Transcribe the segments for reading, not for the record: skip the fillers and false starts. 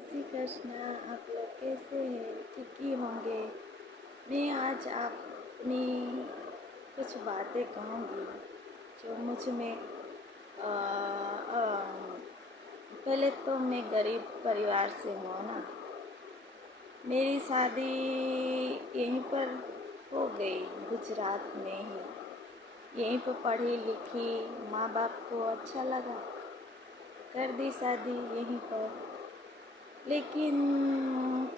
श्री कृष्ण। आप लोग कैसे हैं? ठीक ही होंगे। मैं आज आप अपनी कुछ बातें कहूँगी जो मुझ में अ, अ, पहले तो मैं गरीब परिवार से हूँ ना। मेरी शादी यहीं पर हो गई, गुजरात में ही। यहीं पर पढ़ी लिखी, माँ बाप को अच्छा लगा, कर दी शादी यहीं पर। लेकिन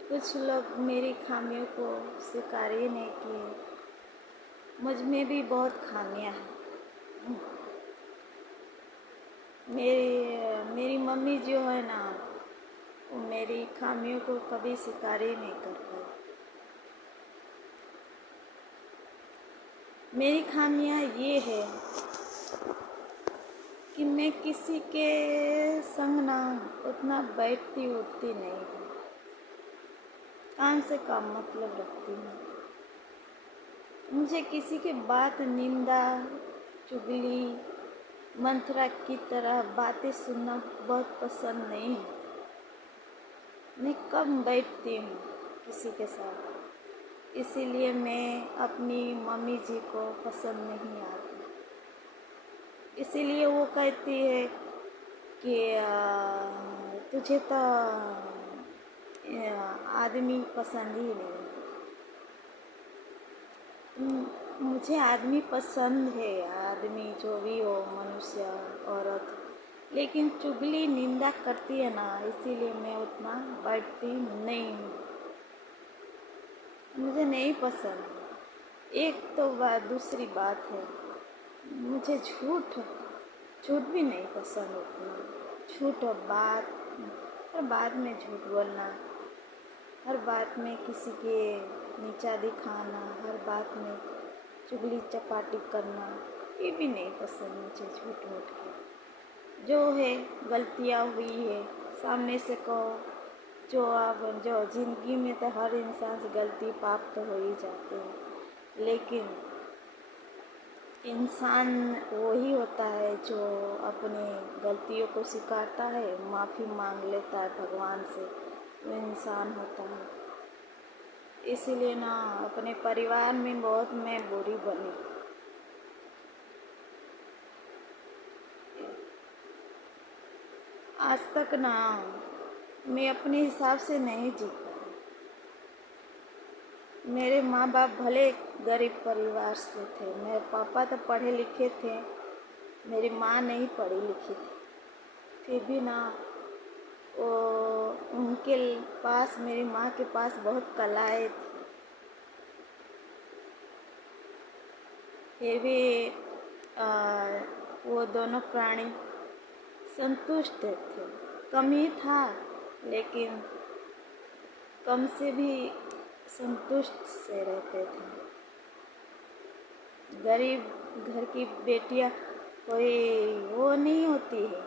कुछ लोग मेरी खामियों को स्वीकार ही नहीं किए। मुझ में भी बहुत खामियां हैं। मेरी मम्मी जो है ना, वो मेरी खामियों को कभी स्वीकार ही नहीं कर पाई। मेरी खामियां ये है कि मैं किसी के संग ना उतना बैठती उठती नहीं हूँ। काम से काम मतलब रखती हूँ। मुझे किसी के बात, निंदा, चुगली, मंत्रा की तरह बातें सुनना बहुत पसंद नहीं है। मैं कम बैठती हूँ किसी के साथ, इसीलिए मैं अपनी मम्मी जी को पसंद नहीं आती। इसीलिए वो कहती है कि तुझे तो आदमी पसंद ही नहीं। मुझे आदमी पसंद है, आदमी जो भी हो, मनुष्य, औरत, लेकिन चुगली निंदा करती है ना, इसीलिए मैं उतना बैठती नहीं हूँ। मुझे नहीं पसंद। एक तो बात, दूसरी बात है, मुझे झूठ झूठ भी नहीं पसंद उतना। झूठ बात, हर बात में झूठ बोलना, हर बात में किसी के नीचा दिखाना, हर बात में चुगली चपाटी करना, ये भी नहीं पसंद मुझे। झूठ मूठ के जो है, गलतियाँ हुई है सामने से कहो। जो ज़िंदगी में तो हर इंसान से गलती पाप तो हो ही जाते हैं, लेकिन इंसान वही होता है जो अपने गलतियों को स्वीकारता है, माफ़ी मांग लेता है भगवान से, वो इंसान होता है। इसीलिए ना अपने परिवार में बहुत मैं बुरी बनी। आज तक ना मैं अपने हिसाब से नहीं जी पाई। मेरे माँ बाप भले गरीब परिवार से थे, मेरे पापा तो पढ़े लिखे थे, मेरी माँ नहीं पढ़ी लिखी थी, फिर भी ना वो उनके पास, मेरी माँ के पास बहुत कलाएँ थी। फिर भी वो दोनों प्राणी संतुष्ट थे। कम ही था, लेकिन कम से भी संतुष्ट से रहते थे। गरीब घर की बेटियां कोई वो नहीं होती है,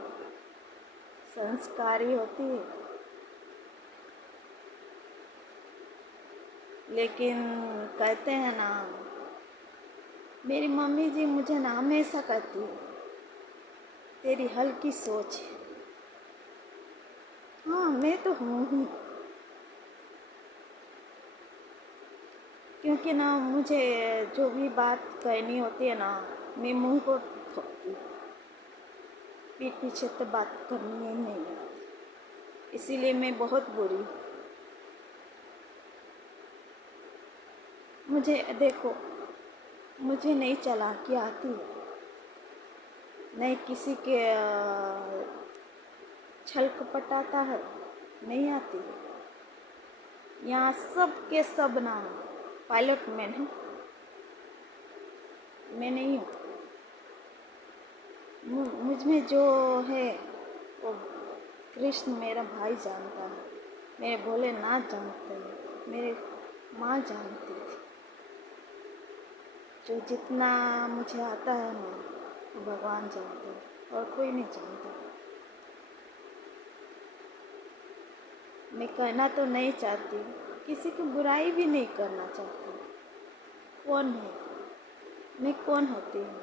संस्कारी होती है। लेकिन कहते हैं ना, मेरी मम्मी जी मुझे ना हमेशा कहती है, तेरी हल्की सोच है। हाँ, मैं तो हूँ ही, क्योंकि ना मुझे जो भी बात कहनी होती है ना, मैं मुंह को थोपती हूँ। पीठ पीछे तो बात करनी ही नहीं आती, इसीलिए मैं बहुत बुरी हूँ। मुझे देखो, मुझे नहीं चालाकी आती है, नहीं किसी के छल कपट आता है, नहीं आती है। यहाँ सब के सब ना पायलट मैन है, मैं नहीं हूँ। मुझ में जो है वो कृष्ण मेरा भाई जानता है, मेरे भोलेनाथ जानते हैं, मेरे माँ जानती थी। जो जितना मुझे आता है ना, वो भगवान जानते हैं और कोई नहीं जानता। मैं कहना तो नहीं चाहती, किसी की बुराई भी नहीं करना चाहती। कौन है मैं, कौन होती हूँ?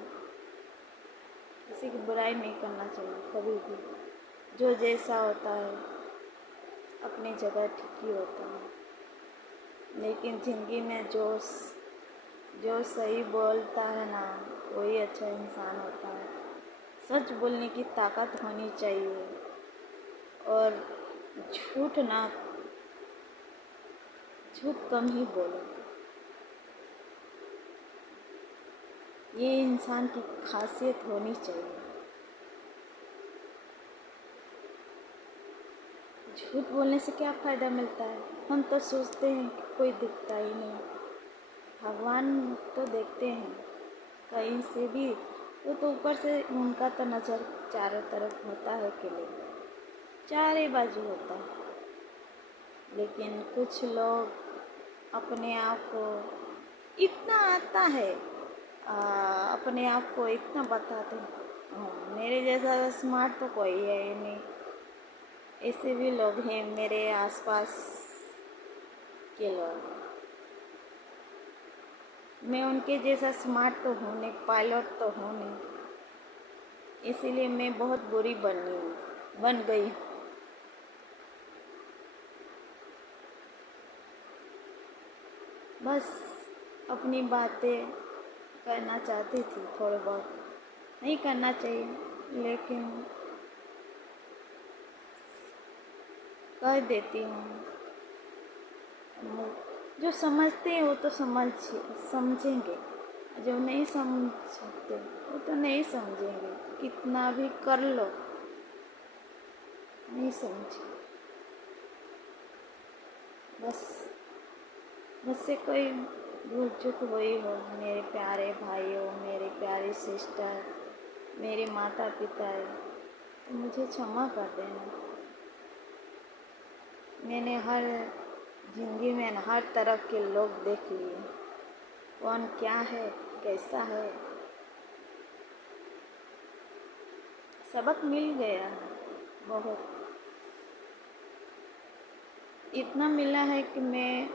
किसी की बुराई नहीं करना चाहिए कभी भी। जो जैसा होता है अपनी जगह ठीक ही होता है। लेकिन ज़िंदगी में जो सही बोलता है ना, वही अच्छा इंसान होता है। सच बोलने की ताकत होनी चाहिए और झूठ ना झूठ कम ही बोलो। ये इंसान की खासियत होनी चाहिए। झूठ बोलने से क्या फ़ायदा मिलता है? हम तो सोचते हैं कि कोई दिखता ही नहीं। भगवान तो देखते हैं कहीं से भी। वो तो ऊपर से उनका तो नज़र चारों तरफ होता है कि नहीं, चारे बाजू होता है। लेकिन कुछ लोग अपने आप को इतना आता है, अपने आप को इतना बताते हैं, मेरे जैसा स्मार्ट तो कोई है ही नहीं। ऐसे भी लोग हैं मेरे आसपास के लोग। मैं उनके जैसा स्मार्ट तो हूँ नहीं, पायलट तो हूँ नहीं, इसीलिए मैं बहुत बुरी बन गई। बस अपनी बातें करना चाहती थी, थोड़े बहुत। नहीं करना चाहिए लेकिन कह देती हूँ। जो समझते हैं वो तो समझेंगे, जो नहीं समझते वो तो नहीं समझेंगे। कितना भी कर लो, नहीं समझे। बस मुझसे कोई भूल चूक हुई हो, मेरे प्यारे भाइयों, मेरे प्यारी सिस्टर, मेरे माता पिता, तो मुझे क्षमा कर देना। मैंने ज़िंदगी में हर तरह के लोग देख लिए, कौन क्या है, कैसा है। सबक मिल गया है बहुत। इतना मिला है कि मैं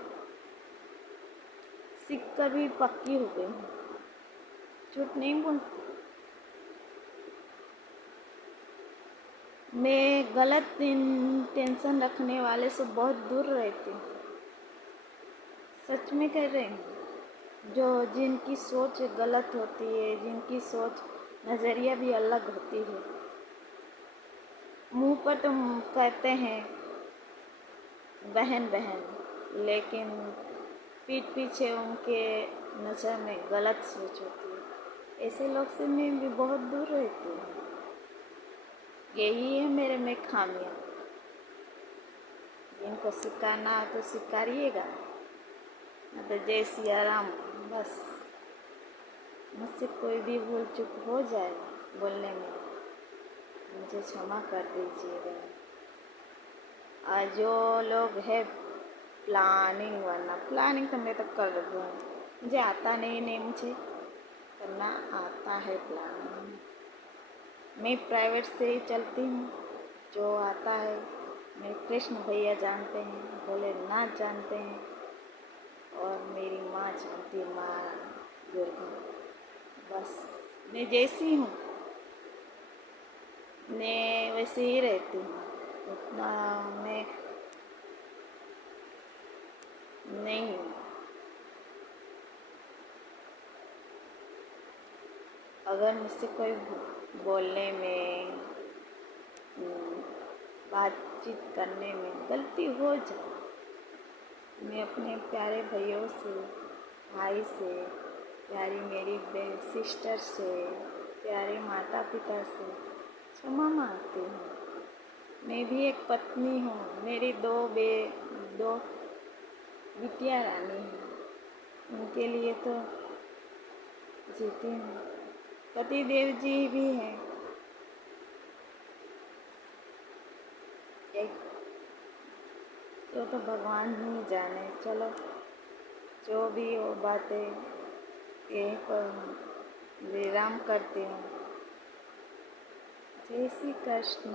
सीख कर भी पक्की हो गई हूँ। झूठ नहीं बोलती। मैं गलत टेंशन रखने वाले से बहुत दूर रहती हूँ। सच में कह रही हूँ। जिनकी सोच गलत होती है, जिनकी सोच नज़रिया भी अलग होती है, मुंह पर तो कहते हैं बहन बहन, लेकिन पीठ पीछे उनके नज़र में गलत सोच होती है। ऐसे लोग से मैं भी बहुत दूर रहती हूँ। यही है मेरे में खामियाँ। जिनको सिखाना तो सिखाइएगा, न तो जय सिया राम। बस मुझसे कोई भी भूल चूक हो जाए बोलने में, मुझे क्षमा कर दीजिएगा। जो लोग है प्लानिंग तो मैं तो कर दूँ। मुझे आता नहीं, मुझे करना आता है प्लानिंग। मैं प्राइवेट से ही चलती हूँ। जो आता है मेरे कृष्ण भैया जानते हैं, भोलेनाथ जानते हैं, और मेरी माँ जानती है, माँ दुर्गा। बस मैं जैसी हूँ मैं वैसे ही रहती हूँ। उतना मैं नहीं हूँ। अगर मुझसे कोई बोलने में, बातचीत करने में गलती हो जाए, मैं अपने प्यारे भैयों से, भाई से, प्यारी मेरी सिस्टर से, प्यारे माता पिता से क्षमा मांगती हूँ। मैं भी एक पत्नी हूँ। मेरी दो बिटिया रानी हैं। उनके लिए तो जीती हूँ। पति देव जी भी हैं। एक तो भगवान ही जाने। चलो जो भी हो बातें, यहीं पर विराम करती हूँ। जय श्री कृष्ण।